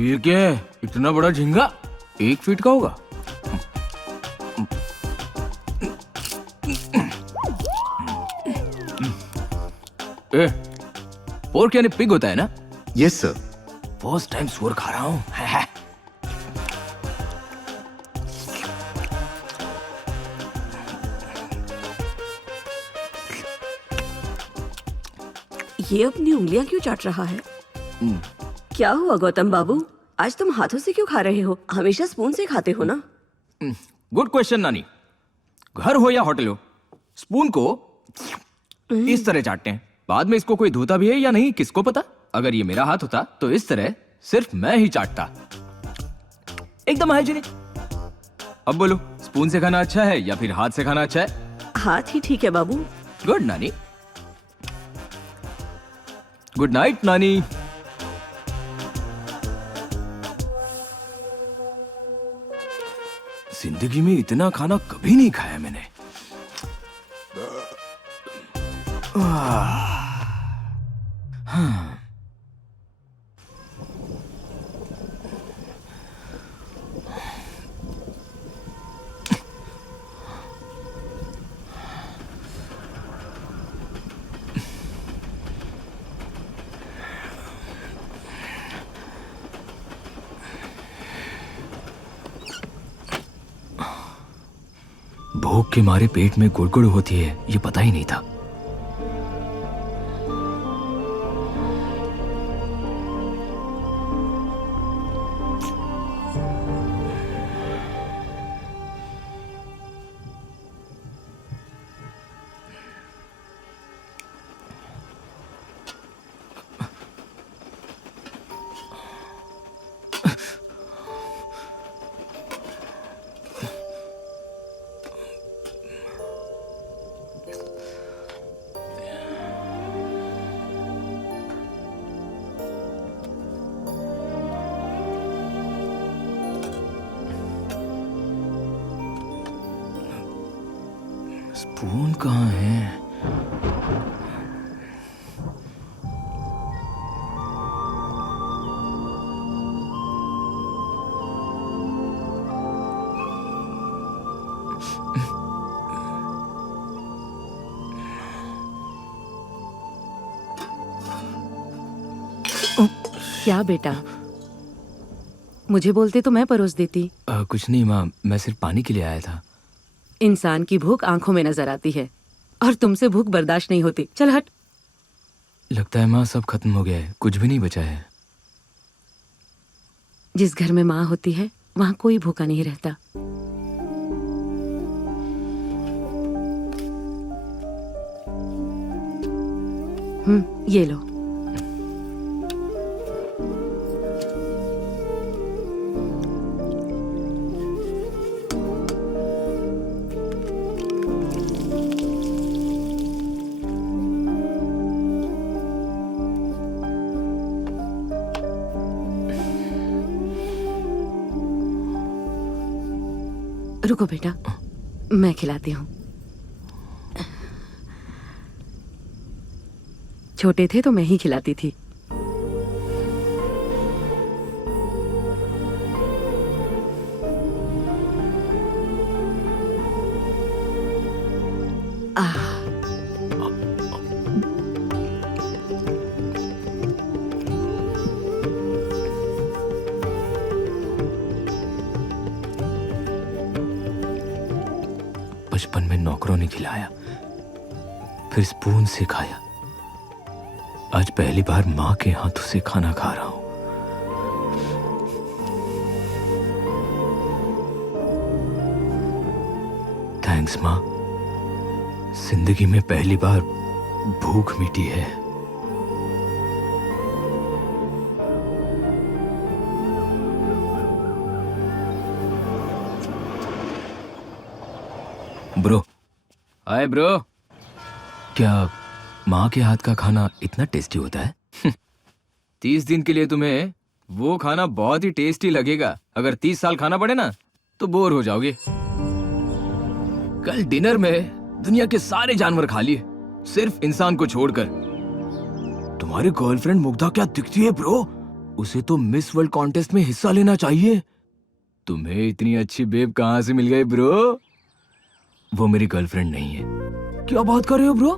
ये क्या है? इतना बड़ा झींगा 1 फीट का होगा। ए, पोर्क यानी पिग होता है ना? Yes sir. फर्स्ट टाइम सुअर खा रहा हूँ। ये अपनी उंगलियां क्यों चाट रहा है? क्या हुआ गौतम बाबू, आज तुम हाथों से क्यों खा रहे हो? हमेशा स्पून से खाते हो ना? गुड क्वेश्चन नानी। घर हो या होटल हो, स्पून को इस तरह चाटते हैं। बाद में इसको कोई धोता भी है या नहीं किसको पता। अगर ये मेरा हाथ होता तो इस तरह सिर्फ मैं ही चाटता, एकदम हाइजीनिक। अब बोलो, स्पून से खाना अच्छा है या फिर हाथ से खाना अच्छा है? हाथ ही ठीक है बाबू। गुड नानी। गुड नाइट नानी। जिंदगी में इतना खाना कभी नहीं खाया मैंने। भूख के मारे पेट में गुड़गुड़ होती है, ये पता ही नहीं था। स्पून कहाँ है? क्या बेटा, मुझे बोलते तो मैं परोस देती। कुछ नहीं माँ, मैं सिर्फ पानी के लिए आया था। इंसान की भूख आंखों में नजर आती है और तुमसे भूख बर्दाश्त नहीं होती। चल हट। लगता है माँ सब खत्म हो गया है, कुछ भी नहीं बचा है। जिस घर में माँ होती है वहां कोई भूखा नहीं रहता। ये लो। रुको बेटा, मैं खिलाती हूँ। छोटे थे तो मैं ही खिलाती थी। बचपन में नौकरों ने खिलाया, फिर स्पून से खाया, आज पहली बार माँ के हाथों से खाना खा रहा हूं। थैंक्स माँ, जिंदगी में पहली बार भूख मिटी है। Bro, hi bro. क्या माँ के हाथ का खाना इतना टेस्टी होता है? 30 दिन के लिए तुम्हें वो खाना बहुत ही टेस्टी लगेगा। अगर 30 साल खाना पड़े ना तो बोर हो जाओगे। कल डिनर में दुनिया के सारे जानवर खा लिए, सिर्फ इंसान को छोड़कर। तुम्हारी गर्लफ्रेंड मुग्धा क्या दिखती है ब्रो, उसे तो मिस वर्ल्ड कॉन्टेस्ट में हिस्सा लेना चाहिए। तुम्हें इतनी अच्छी बेब कहाँ से मिल गई ब्रो? वो मेरी गर्लफ्रेंड नहीं है। क्या बात कर रहे हो ब्रो?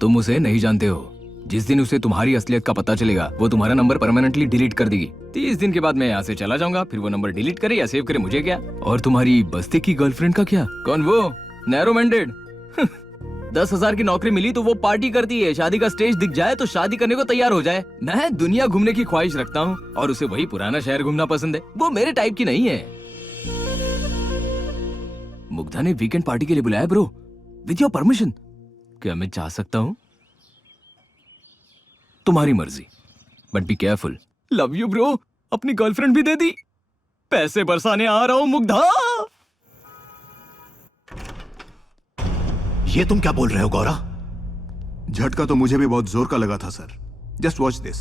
तुम उसे नहीं जानते हो। जिस दिन उसे तुम्हारी असलियत का पता चलेगा वो तुम्हारा नंबर परमानेंटली डिलीट कर देगी। 30 दिन के बाद मैं यहाँ से चला जाऊंगा, फिर वो नंबर डिलीट करे या सेव करे मुझे क्या। और तुम्हारी बस्ती की गर्लफ्रेंड का क्या? कौन वो? Narrow minded. 10,000 की नौकरी मिली तो वो पार्टी करती है, शादी का स्टेज दिख जाए तो शादी करने को तैयार हो जाए। मैं दुनिया घूमने की ख्वाहिश रखता हूँ और उसे वही पुराना शहर घूमना पसंद है। वो मेरे टाइप की नहीं है। मुग्धा ने वीकेंड पार्टी के लिए बुलाया ब्रो, विद योर परमिशन। क्या मैं जा सकता हूँ? तुम्हारी मर्जी, but be careful. Love you bro. अपनी गर्लफ्रेंड भी दे दी। पैसे बरसाने आ रहा हूँ मुग्धा। ये तुम क्या बोल रहे हो गौरा? झटका तो मुझे भी बहुत जोर का लगा था सर। Just watch this.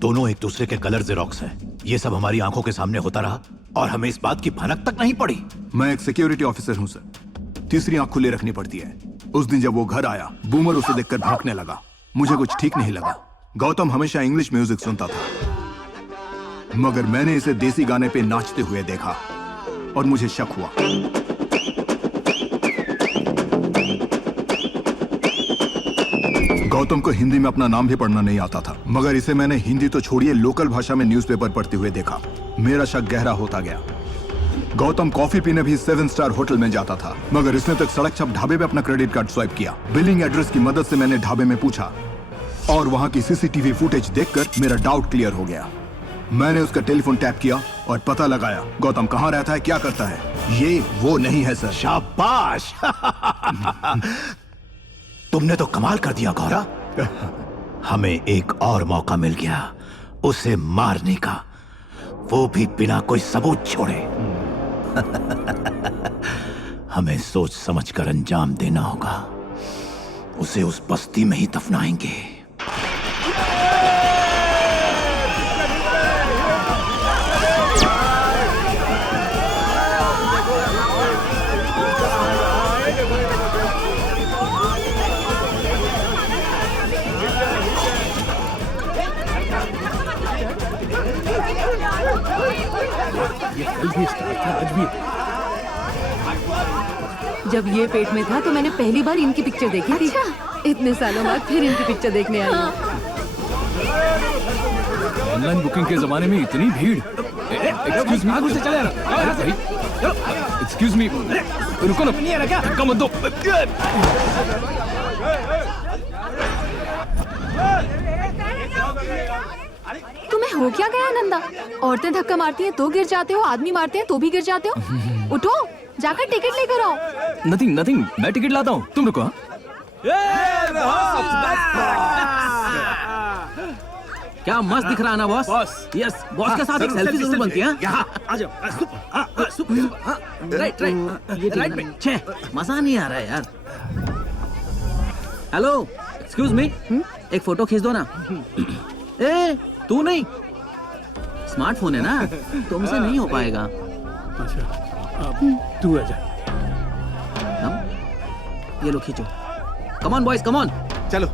दोनों एक दूसरे के कलर जेरोक्स हैं। ये सब हमारी आंखों के सामने होता रहा और हमें इस बात की भनक तक नहीं पड़ी। मैं एक सिक्योरिटी ऑफिसर हूं सर। तीसरी आंख खुले रखनी पड़ती है। उस दिन जब वो घर आया, बूमर उसे देखकर भौंकने लगा। मुझे कुछ ठीक नहीं लगा। गौतम हमेशा इंग्लिश म्यूजिक सुनता था, मगर मैंने इसे देसी गाने पे नाचते हुए देखा और मुझे शक हुआ। गौतम को हिंदी में अपना नाम भी पढ़ना नहीं आता था, मगर इसे मैंने हिंदी तो छोड़िए लोकल भाषा में न्यूज़पेपर पढ़ते हुए देखा। मेरा शक गहरा होता गया। गौतम कॉफी पीने भी 7 स्टार होटल में जाता था, मगर इसने तक सड़क छप ढाबे पे अपना क्रेडिट कार्ड स्वाइप किया। बिलिंग एड्रेस की मदद से मैंने ढाबे में पूछा और वहां की सीसीटीवी फुटेज देखकर मेरा डाउट क्लियर हो गया। मैंने उसका टेलीफोन टैप किया और पता लगाया गौतम कहां रहता है, क्या करता है। ये वो नहीं है सर। शाबाश। तुमने तो कमाल कर दिया गौरा। हमें एक और मौका मिल गया उसे मारने का, वो भी बिना कोई सबूत छोड़े। हमें सोच समझकर अंजाम देना होगा। उसे उस बस्ती में ही दफनाएंगे। जब ये पेट में था तो मैंने पहली बार इनकी पिक्चर देखी थी। इतने सालों बाद फिर इनकी पिक्चर देखने आई हूँ। ऑनलाइन बुकिंग के जमाने में इतनी भीड़। एक्सक्यूज मी, आगे से चले एक्सक्यूज मी, रुको ना, धक्का मत दो। तुम्हें हो क्या गया नंदा? औरतें धक्का मारती हैं तो गिर जाते हो, आदमी मारते हैं तो भी गिर जाते हो। उठो, जाकर टिकट लेकर आओ। नथिंग नथिंग, मैं टिकट लाता हूँ, तुम रुको। क्या मस्त दिख रहा है ना बॉस? यस, बॉस के साथ एक सेल्फी जरूर बनती है। आ जाओ। राइट राइट राइट में। छे, मजा नहीं आ रहा है यार। हेलो, एक्सक्यूज मी, एक फोटो खींच दो ना। ए, तू नहीं, स्मार्टफोन है ना, तुमसे नहीं हो पाएगा। तू आ जा। ये लो खींचो। Come on boys, come on. चलो।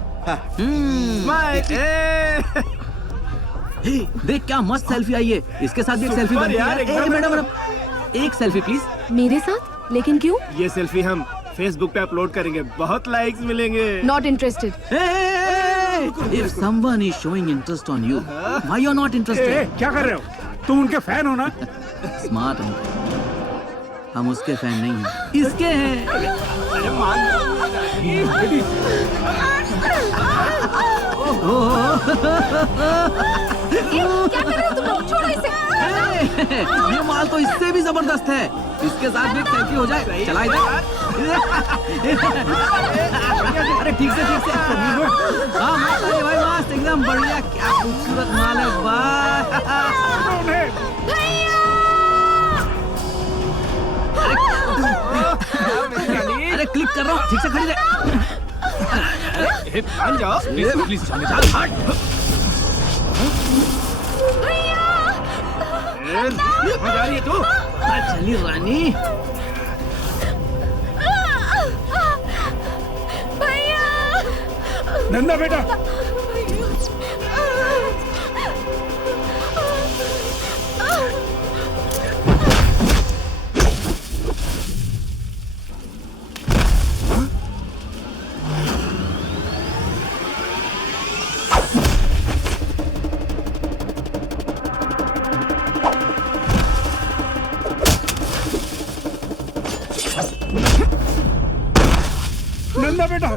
देख क्या मस्त सेल्फी आई है। इसके साथ भी एक सेल्फी बनती है। मैडम, एक सेल्फी प्लीज। मेरे साथ? लेकिन क्यों? ये सेल्फी हम फेसबुक पे अपलोड करेंगे, बहुत लाइक्स मिलेंगे। Not interested. If someone is showing interest on you, why you're not interested? क्या कर रहे हो? तुम उनके फैन हो ना? Smart हूँ। हम उसके फैन नहीं हैं, इसके हैं। क्या कर रहे हो तुम लोग? छोड़ो इसे। ये माल तो इससे भी जबरदस्त है। इसके साथ भी एक सेल्फी हो जाए। चला इधर। अरे ठीक से हाँ मस्त है भाई, मस्त एकदम बढ़िया। क्या खूबसूरत माल है अरे क्लिक कर रहा हूँ, ठीक से खड़ी रहे। मान जाओ। प्लीज जाने दो। कहाँ जा रही है तू? चली रानी। नंदा बेटा। नंदा बेटा।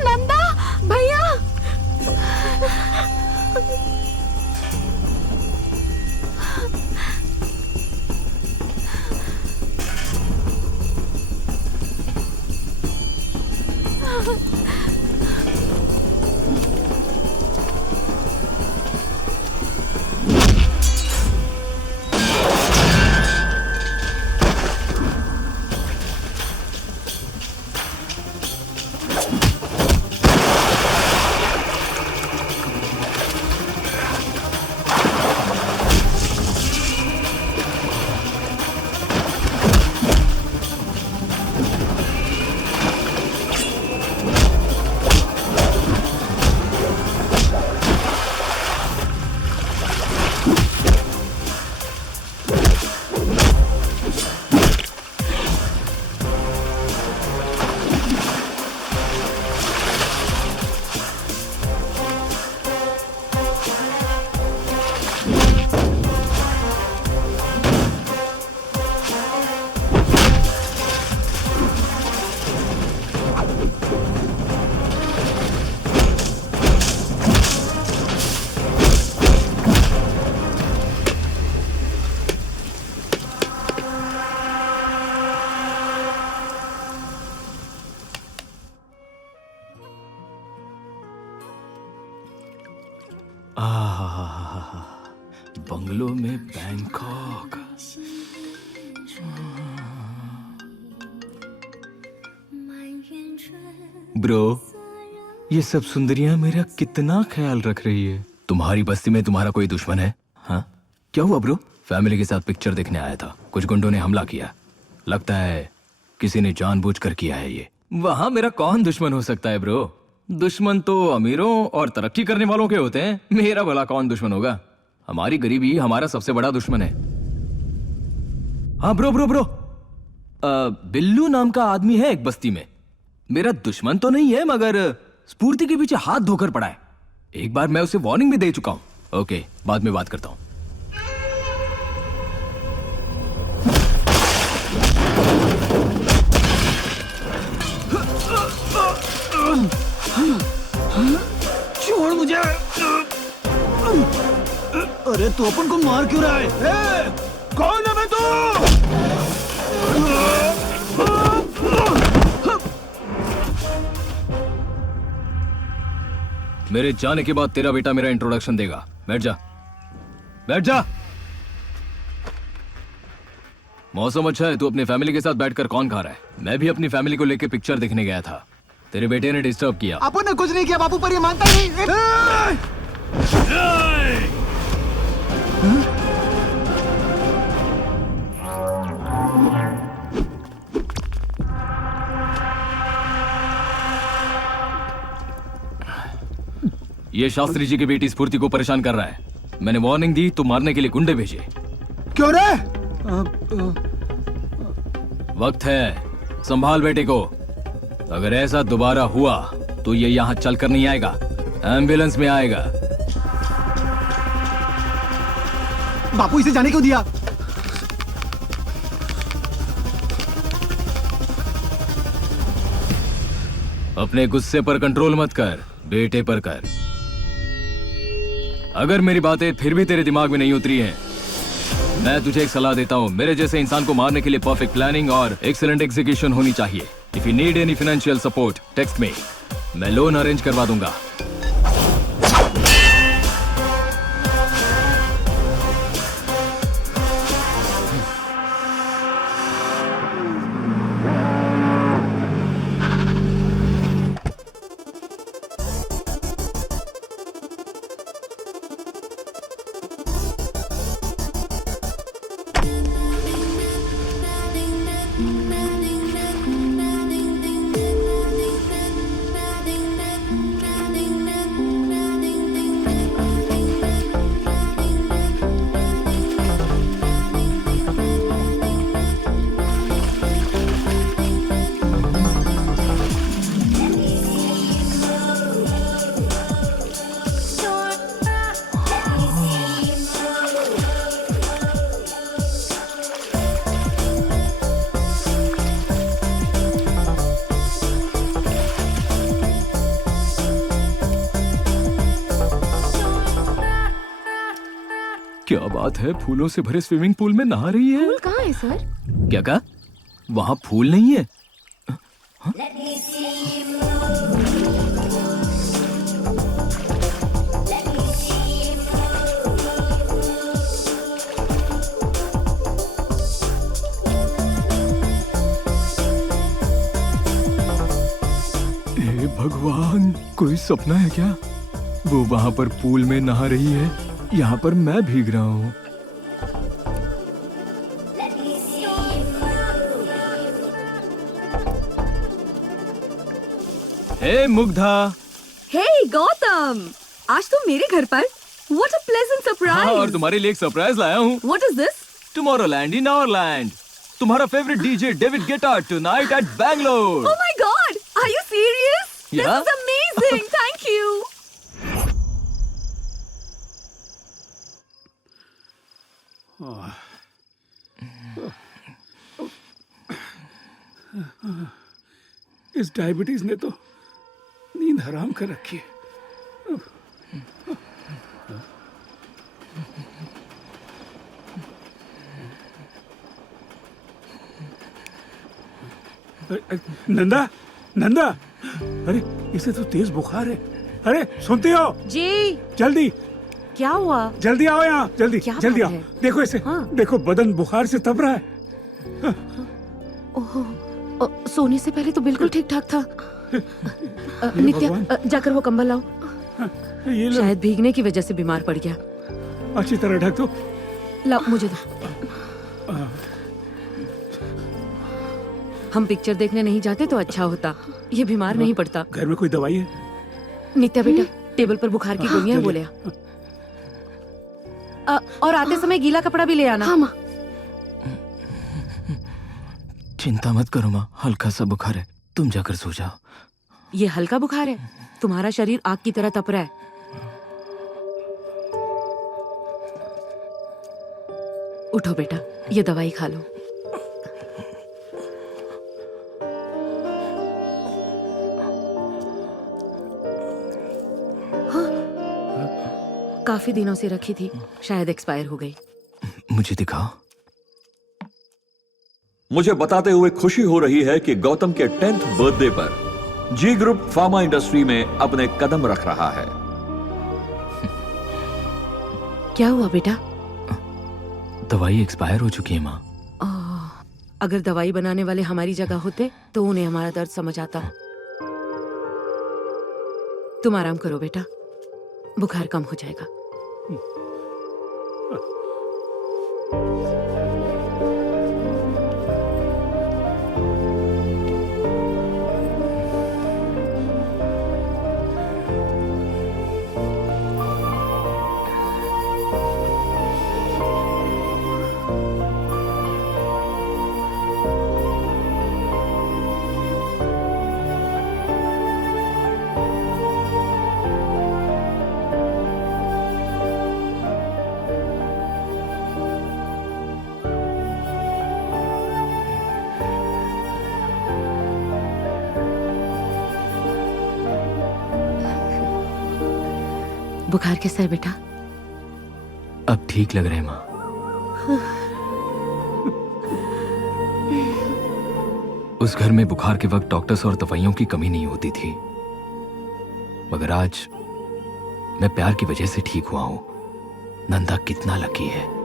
नंदा भैया। बंगलों में बैंकॉक। ब्रो, ये सब सुंदरियां मेरा कितना ख्याल रख रही है। तुम्हारी बस्ती में तुम्हारा कोई दुश्मन है? हाँ, क्या हुआ ब्रो? फैमिली के साथ पिक्चर देखने आया था, कुछ गुंडों ने हमला किया। लगता है किसी ने जानबूझकर किया है ये। वहां मेरा कौन दुश्मन हो सकता है ब्रो? दुश्मन तो अमीरों और तरक्की करने वालों के होते हैं। मेरा भला कौन दुश्मन होगा? हमारी गरीबी हमारा सबसे बड़ा दुश्मन है। हाँ ब्रो ब्रो ब्रो, बिल्लू नाम का आदमी है एक बस्ती में। मेरा दुश्मन तो नहीं है, मगर स्फूर्ति के पीछे हाथ धोकर पड़ा है। एक बार मैं उसे वार्निंग भी दे चुका हूं। ओके, बाद में बात करता हूं। छोड़ मुझे। अरे तू अपन को मार क्यों रहा है? कौन है मैं तू? मेरे जाने के बाद तेरा बेटा मेरा इंट्रोडक्शन देगा। बैठ जा, बैठ जा। मौसम अच्छा है, तू अपनी फैमिली के साथ बैठकर कौन खा रहा है? मैं भी अपनी फैमिली को लेकर पिक्चर देखने गया था। तेरे बेटे ने डिस्टर्ब किया। अपन ने कुछ नहीं किया बापू, पर ये मानता ही नहीं। ये शास्त्री जी की बेटी स्फूर्ति को परेशान कर रहा है। मैंने वार्निंग दी तो मारने के लिए गुंडे भेजे। क्यों रे? वक्त है, संभाल बेटे को। अगर ऐसा दोबारा हुआ तो ये यहां चलकर नहीं आएगा, एम्बुलेंस में आएगा। बापू इसे जाने क्यों दिया? अपने गुस्से पर कंट्रोल मत कर, बेटे पर कर। अगर मेरी बातें फिर भी तेरे दिमाग में नहीं उतरी हैं, मैं तुझे एक सलाह देता हूँ। मेरे जैसे इंसान को मारने के लिए परफेक्ट प्लानिंग और एक्सीलेंट एग्जीक्यूशन होनी चाहिए। If you need any financial support text me, मैं लोन अरेंज करवा दूंगा। क्या बात है, फूलों से भरे स्विमिंग पूल में नहा रही है। फूल कहाँ है सर? क्या कहा? वहां फूल नहीं है? हे भगवान, कोई सपना है क्या? वो वहां पर पूल में नहा रही है, यहाँ पर मैं भीग रहा हूँ। हे मुग्धा। हे गौतम, आज तुम मेरे घर पर? What a pleasant surprise! हाँ, और तुम्हारे लिए एक सरप्राइज लाया हूँ। What is this? Tomorrowland in Ourland. तुम्हारा favourite DJ David Guetta tonight at Bangalore. Oh my God! Are you serious? Yeah. This is amazing. Thank you. इस डायबिटीज ने तो नींद हराम कर रखी है। नंदा, नंदा, अरे इसे तो तेज बुखार है। अरे सुनती हो? जी। जल्दी क्या हुआ? जल्दी आओ यहाँ, जल्दी क्या जल्दी बात आओ। है? देखो इसे, हाँ। देखो बदन बुखार से तप रहा है। सोने से पहले तो बिल्कुल ठीक ठाक था। नित्या, जाकर वो कंबल लाओ। ये लो, शायद भीगने की वजह से बीमार पड़ गया। अच्छी तरह ढक दो। लाओ, मुझे दो। हम पिक्चर देखने नहीं जाते तो अच्छा होता, ये बीमार नहीं पड़ता। घर में कोई दवाई है? नित्या बेटा, टेबल पर बुखार की गोलियां बोले। और आते समय गीला कपड़ा भी ले आना। हाँ माँ। चिंता मत करो माँ, हल्का सा बुखार है, तुम जाकर सो जाओ। ये हल्का बुखार है? तुम्हारा शरीर आग की तरह तप रहा है। उठो बेटा, ये दवाई खा लो। हाँ, काफी दिनों से रखी थी, शायद एक्सपायर हो गई। मुझे दिखाओ। मुझे बताते हुए खुशी हो रही है कि गौतम के 10th बर्थडे पर जी ग्रुप फार्मा इंडस्ट्री में अपने कदम रख रहा है। क्या हुआ बेटा? दवाई एक्सपायर हो चुकी है माँ। अगर दवाई बनाने वाले हमारी जगह होते तो उन्हें हमारा दर्द समझ आता। तुम आराम करो बेटा, बुखार कम हो जाएगा। बुखार कैसा है बेटा? अब ठीक लग रहे हैं माँ। उस घर में बुखार के वक्त डॉक्टर्स और दवाइयों की कमी नहीं होती थी, मगर आज मैं प्यार की वजह से ठीक हुआ हूं। नंदा कितना लकी है।